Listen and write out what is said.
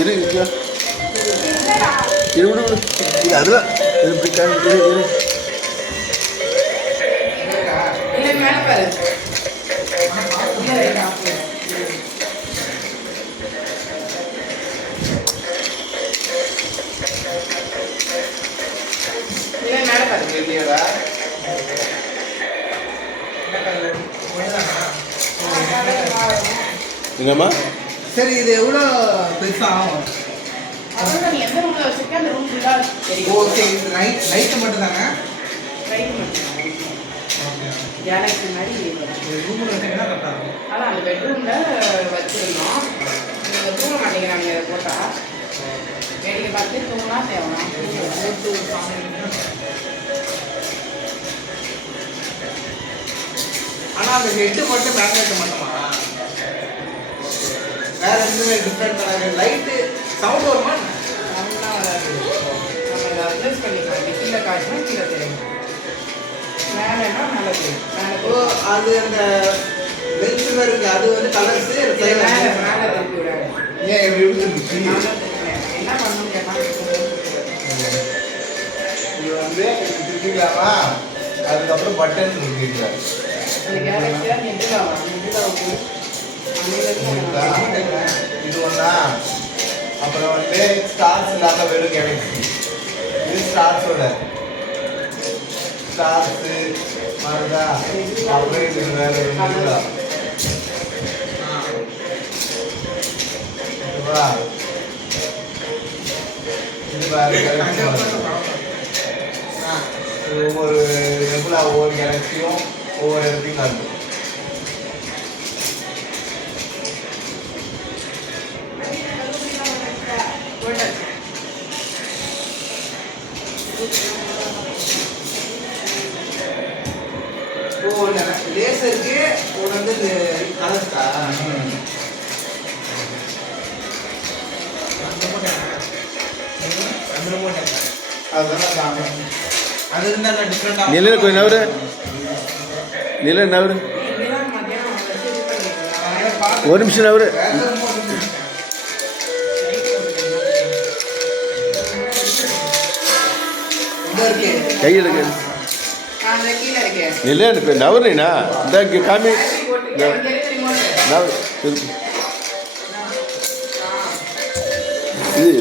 இரு அதுதான் என்னம்மா சரி இது எவ்வளோ பெருசாக ஆகும்? ஓ சரி இது லைட்டு மட்டும் தாங்க. கேலக்ஸி மாதிரி ரூமில் வச்சிங்கன்னா கரெக்டாக இருக்கும். ஆனால் அந்த பெட்ரூமில் வச்சுருந்தோம். நீங்கள் தூங்க மாட்டேங்கிறாங்க இதை போட்டால் வேடிக்கை பார்த்து தூங்கினா தேவலாம். ஆனால் அந்த ஹெட்டு மட்டும் மேக்னெட் மட்டுமா? வேற எதுவுமே டிஃப்ரெண்ட் கலர் லைட்டு சவுண்ட் வருமா? சவுண்ட்லாம் வராது. நம்ம அதை அட்ஜஸ்ட் பண்ணிக்கலாம். கீழே காய்ச்சினா கீழே தெரியும், மேலேனா மேலே தெரியும். மேலே ஓ அது அந்த லென்ஸ் இருக்கு அது வந்து கலர்ஸ் மேலே மேலே திருப்பி விடாது. ஏன் எப்படி இருந்துச்சு? என்ன பண்ணணும் கேட்டால் இது வந்து திருப்பிக்கலாமா? அதுக்கப்புறம் பட்டன் இருக்குங்க. அந்த கேலக்ஸியாக நெட்டில் இது ஒன்றா. அப்புறம் வந்து ஸ்டார்ஸ் இல்லாமல் வெறும் கேலக்ஸி. இது ஸ்டார்ஸோட ஸ்டார்ஸு மாதிரிதா. அப்புறம் இது வேற ஓகேவா? இது வேற கேலக்ஸி. ஒவ்வொரு ரெகுலா ஒவ்வொரு கேலக்ஸியும் ஒவ்வொரு இடத்தையும் காட்டும். ஓ லேசருக்கு ஒன்று வந்து கலர்ஸ்க்கா? அதெல்லாம் அது இருந்தால் டிஃப்ரெண்டாக நில கொஞ்சம் நவரு நில நவரு ஒரு நிமிஷம் நவரு. கை எடுக்க நில இப்போ நவருண்ணா இந்த இங்கே காமி நவரு இது